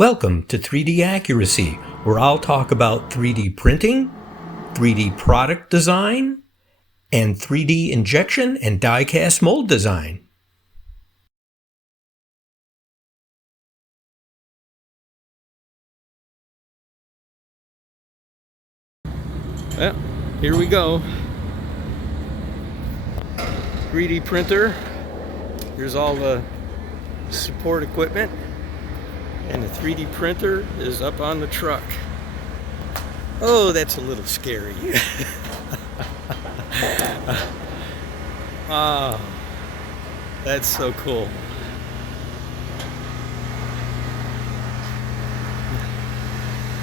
Welcome to 3D Accuracy, where I'll talk about 3D printing, 3D product design, and 3D injection and die-cast mold design. Well, here we go. 3D printer. Here's all the support equipment. And the 3D printer is up on the truck. Oh, that's a little scary. Ah, that's so cool.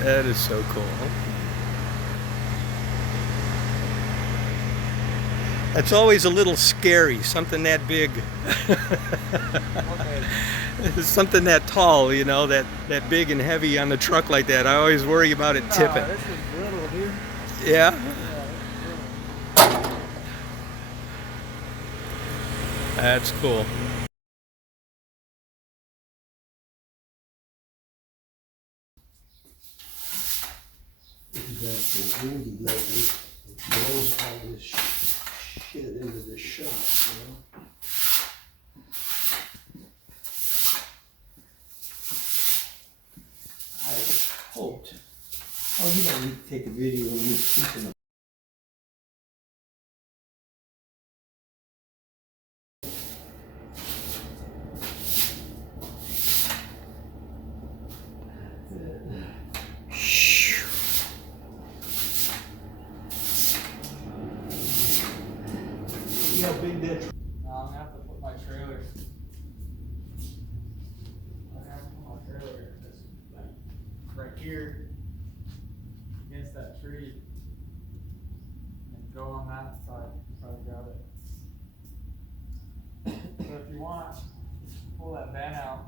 That is so cool. That's always a little scary, something that big. Something that tall, you know, that big and heavy on the truck like that. I always worry about it tipping. This is little, dude. Yeah? That's cool. It's been windy lately. It blows all this shit into the shop, you know? I hoped. Oh, you don't need to take a video of me speaking of. See how big that. No, I'm gonna have to put my trailer. I'm gonna have to put my trailer just like right here against that tree and go on that side so I got it. So if you want, pull that van out.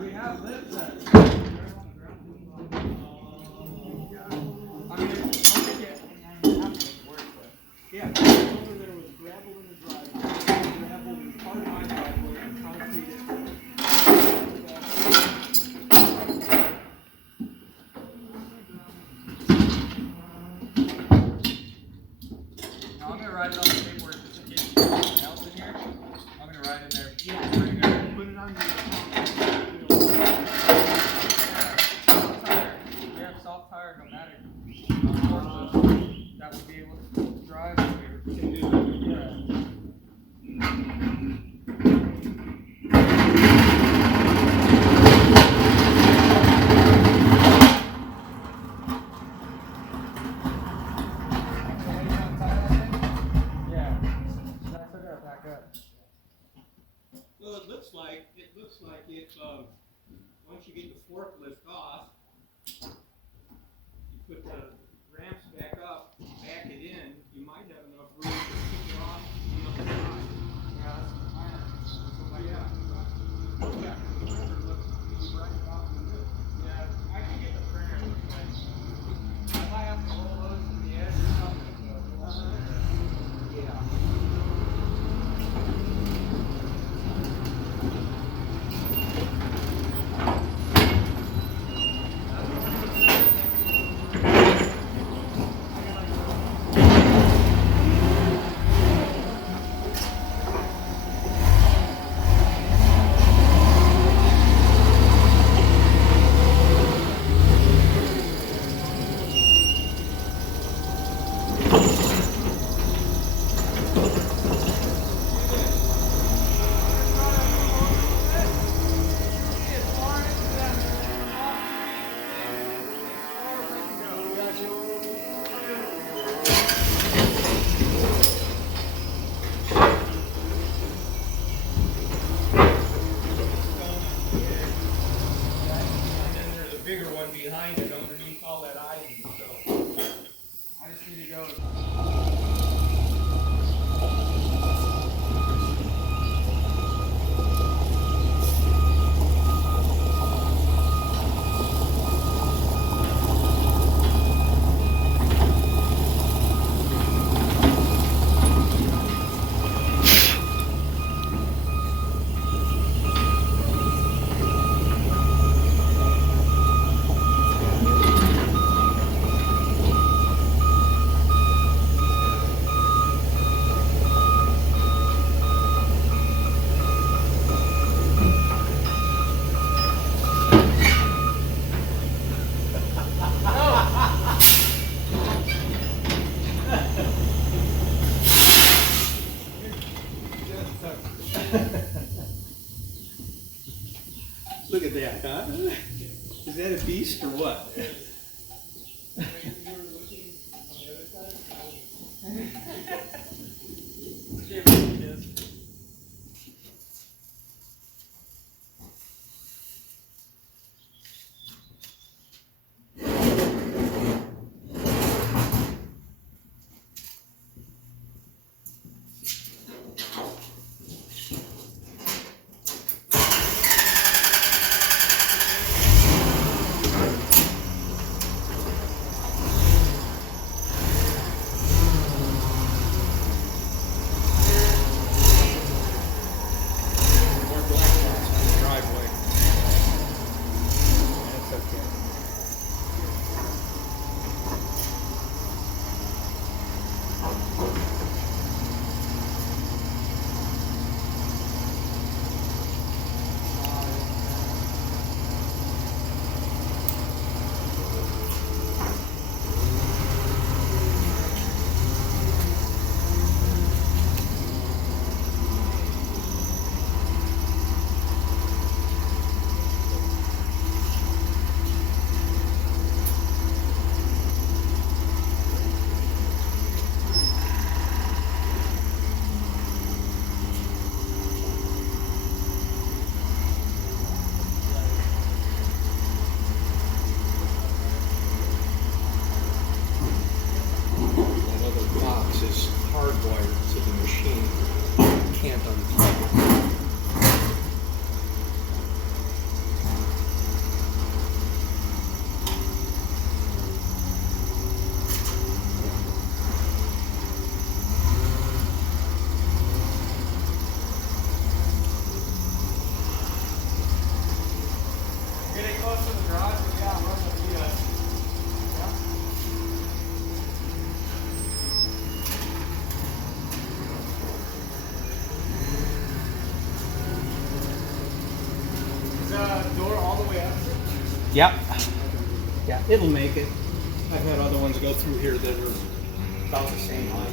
We have lived that. Yeah, I told her there was gravel in the driveway, gravel in part of my driveway, and concrete in No, I'm gonna write it on the paperwork just in case there's anything else in here. I'm gonna write in there. Yeah, bring it. put it on your account. Soft tire. We have soft tire nomadic horses that would be able to drive here. Yeah. Yeah. That's what I gotta back up. Well, it looks like if, once you get the forklift off, you put the ramps back up, back it in, you might have enough room to kick it off the other side. Yeah, that's the plan. Yeah. Yeah, the printer looks to be right about the middle. Yeah, I can get the printer. Like, I might have to roll those to the edge or something. But Yeah. And then there's a bigger one behind it underneath all that ivy, so. I just need to go. Look at that, huh? Is that a beast or what? More black spots on the driveway. That's okay. That other box is hardwired to the machine. You can't unplug it. Yep. Yeah, it'll make it. I've had other ones go through here that are about the same height.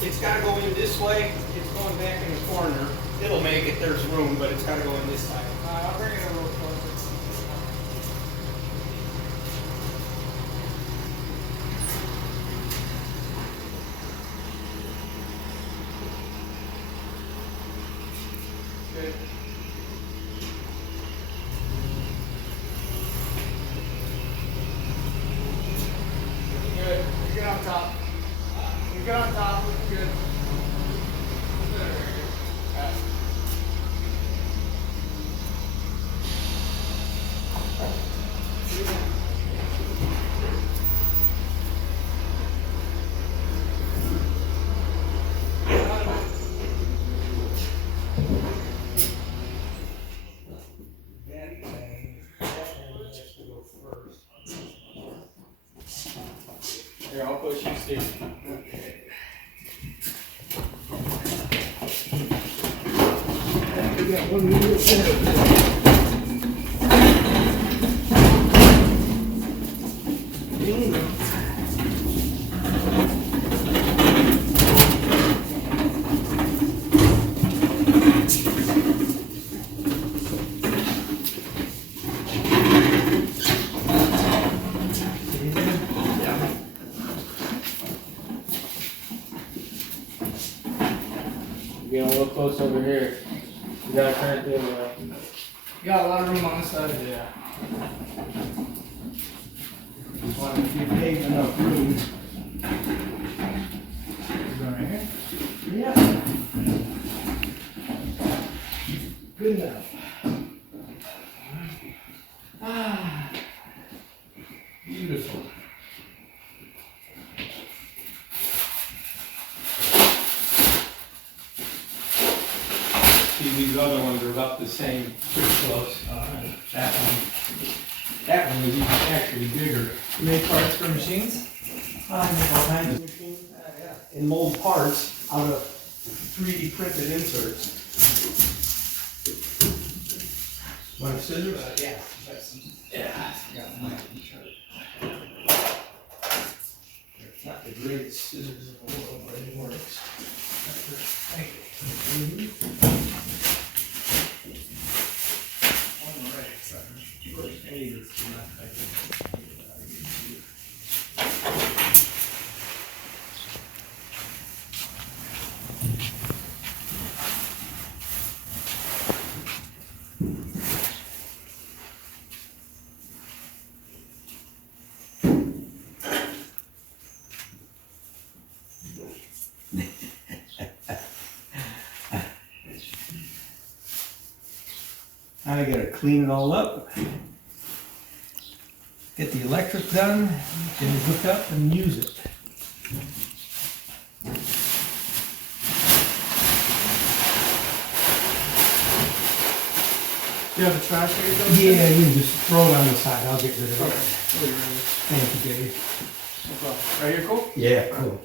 It's got to go in this way. It's going back in the corner. It'll make it. There's room, but it's got to go in this side. I'll bring it a little closer. Good. Good. You get on top. You get on top. Looking good. Yeah. Here, I'll push you, Steve. You're getting a little close over here. You gotta turn it the other way. You got a lot of room on this side. Yeah. Just want to give Dave enough room. You going right here? Yeah. Good enough. Ah. Beautiful. See, these other ones are about the same, pretty close. That one was even actually bigger. You make parts for machines? I make all kinds of machines. Yeah. And mold parts out of 3D printed inserts. Want scissors? Yeah. Yeah. Got mine. It's not the greatest scissors in the world, but it works. Thank you. All right, so first aid is not I gotta clean it all up, get the electric done, get it hooked up and use it. You have a trash that you're going Yeah, you can just throw it on the side, I'll get rid of it. Okay. Thank you, Dave. No problem. Right here, cool? Yeah, cool.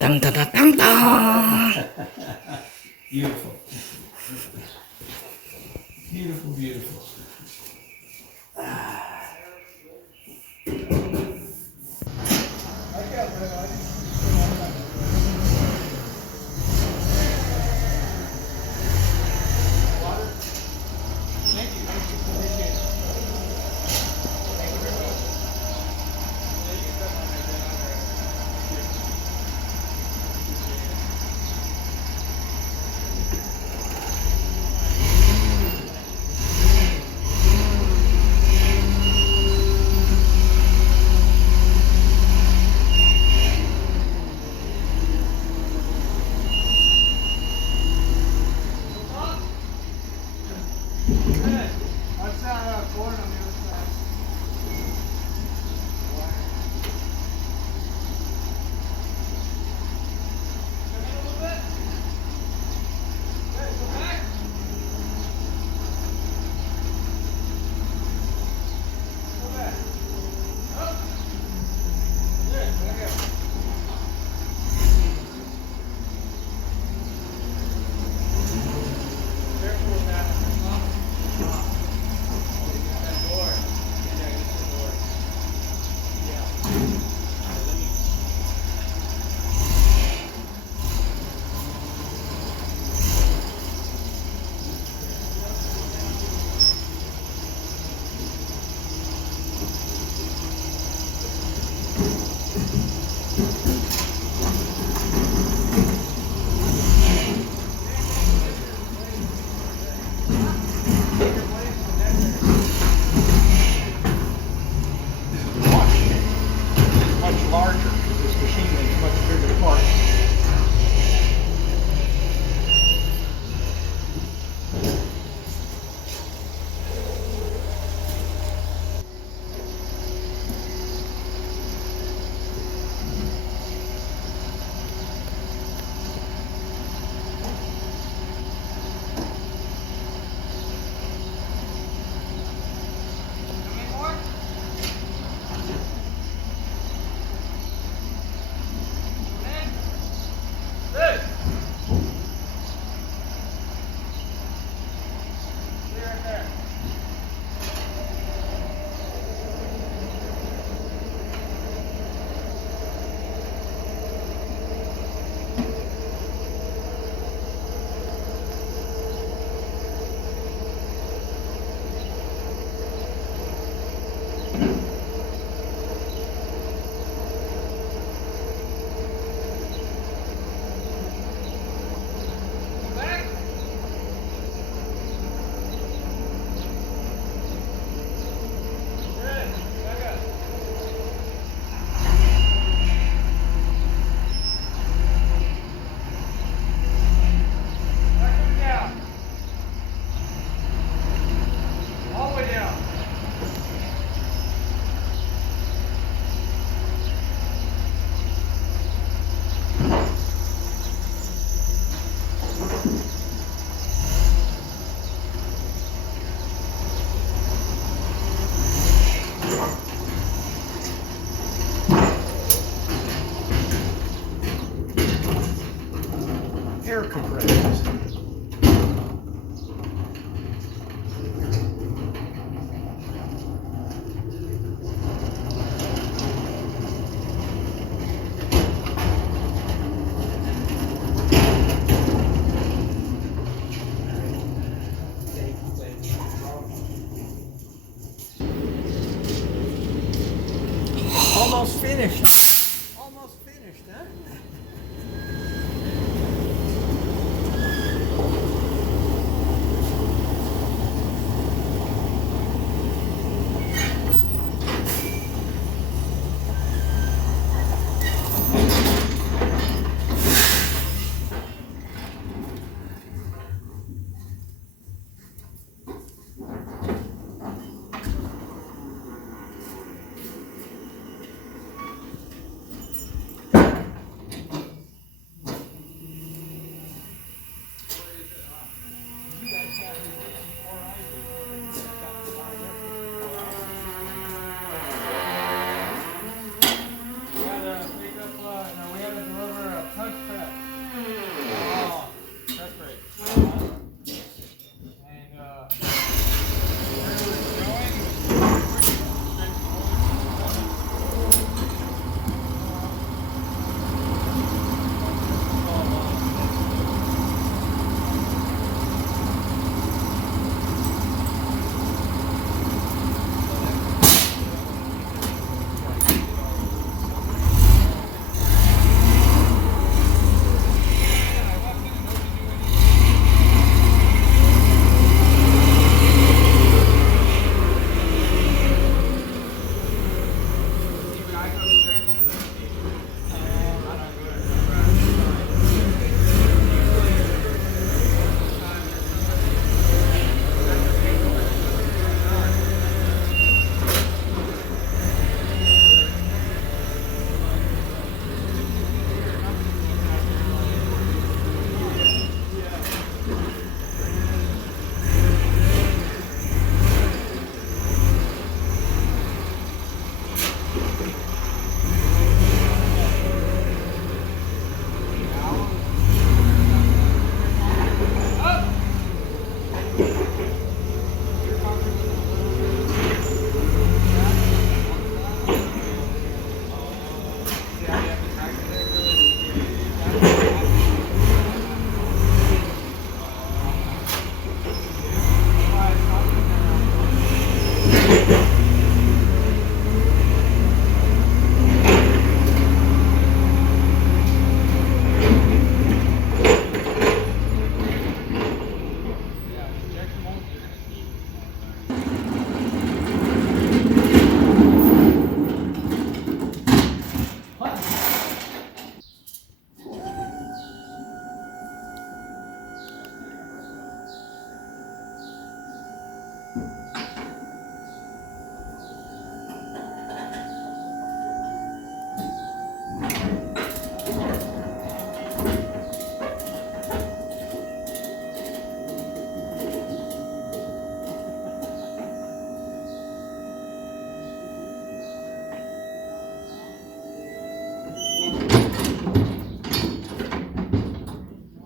Dun, dun, dun, dun, dun. Beautiful. Beautiful, beautiful. Hey, watch that cord on the other side. Wire. Come in a little bit. Good, go back. Go back. Up. Good, back up. Careful with that. Stop. Oh, you got that door. Yeah, get the door. Yeah. Alright, let me. Much larger. This machine makes much bigger parts. Air compressors. Almost finished. Almost finished, huh?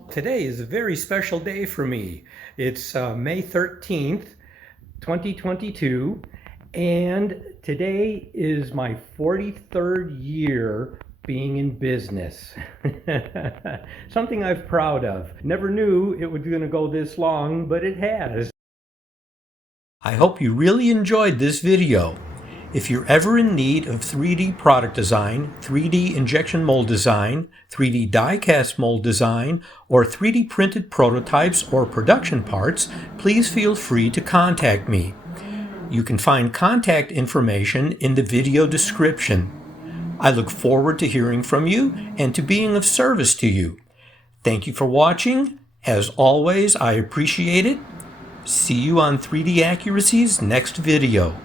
Today is a very special day for me. It's May 13th, 2022, and today is my 43rd year being in business. Something I'm proud of. Never knew it was going to go this long, but it has. I hope you really enjoyed this video. If you're ever in need of 3D product design, 3D injection mold design, 3D die-cast mold design, or 3D printed prototypes or production parts, please feel free to contact me. You can find contact information in the video description. I look forward to hearing from you and to being of service to you. Thank you for watching. As always, I appreciate it. See you on 3D Accuracy's next video.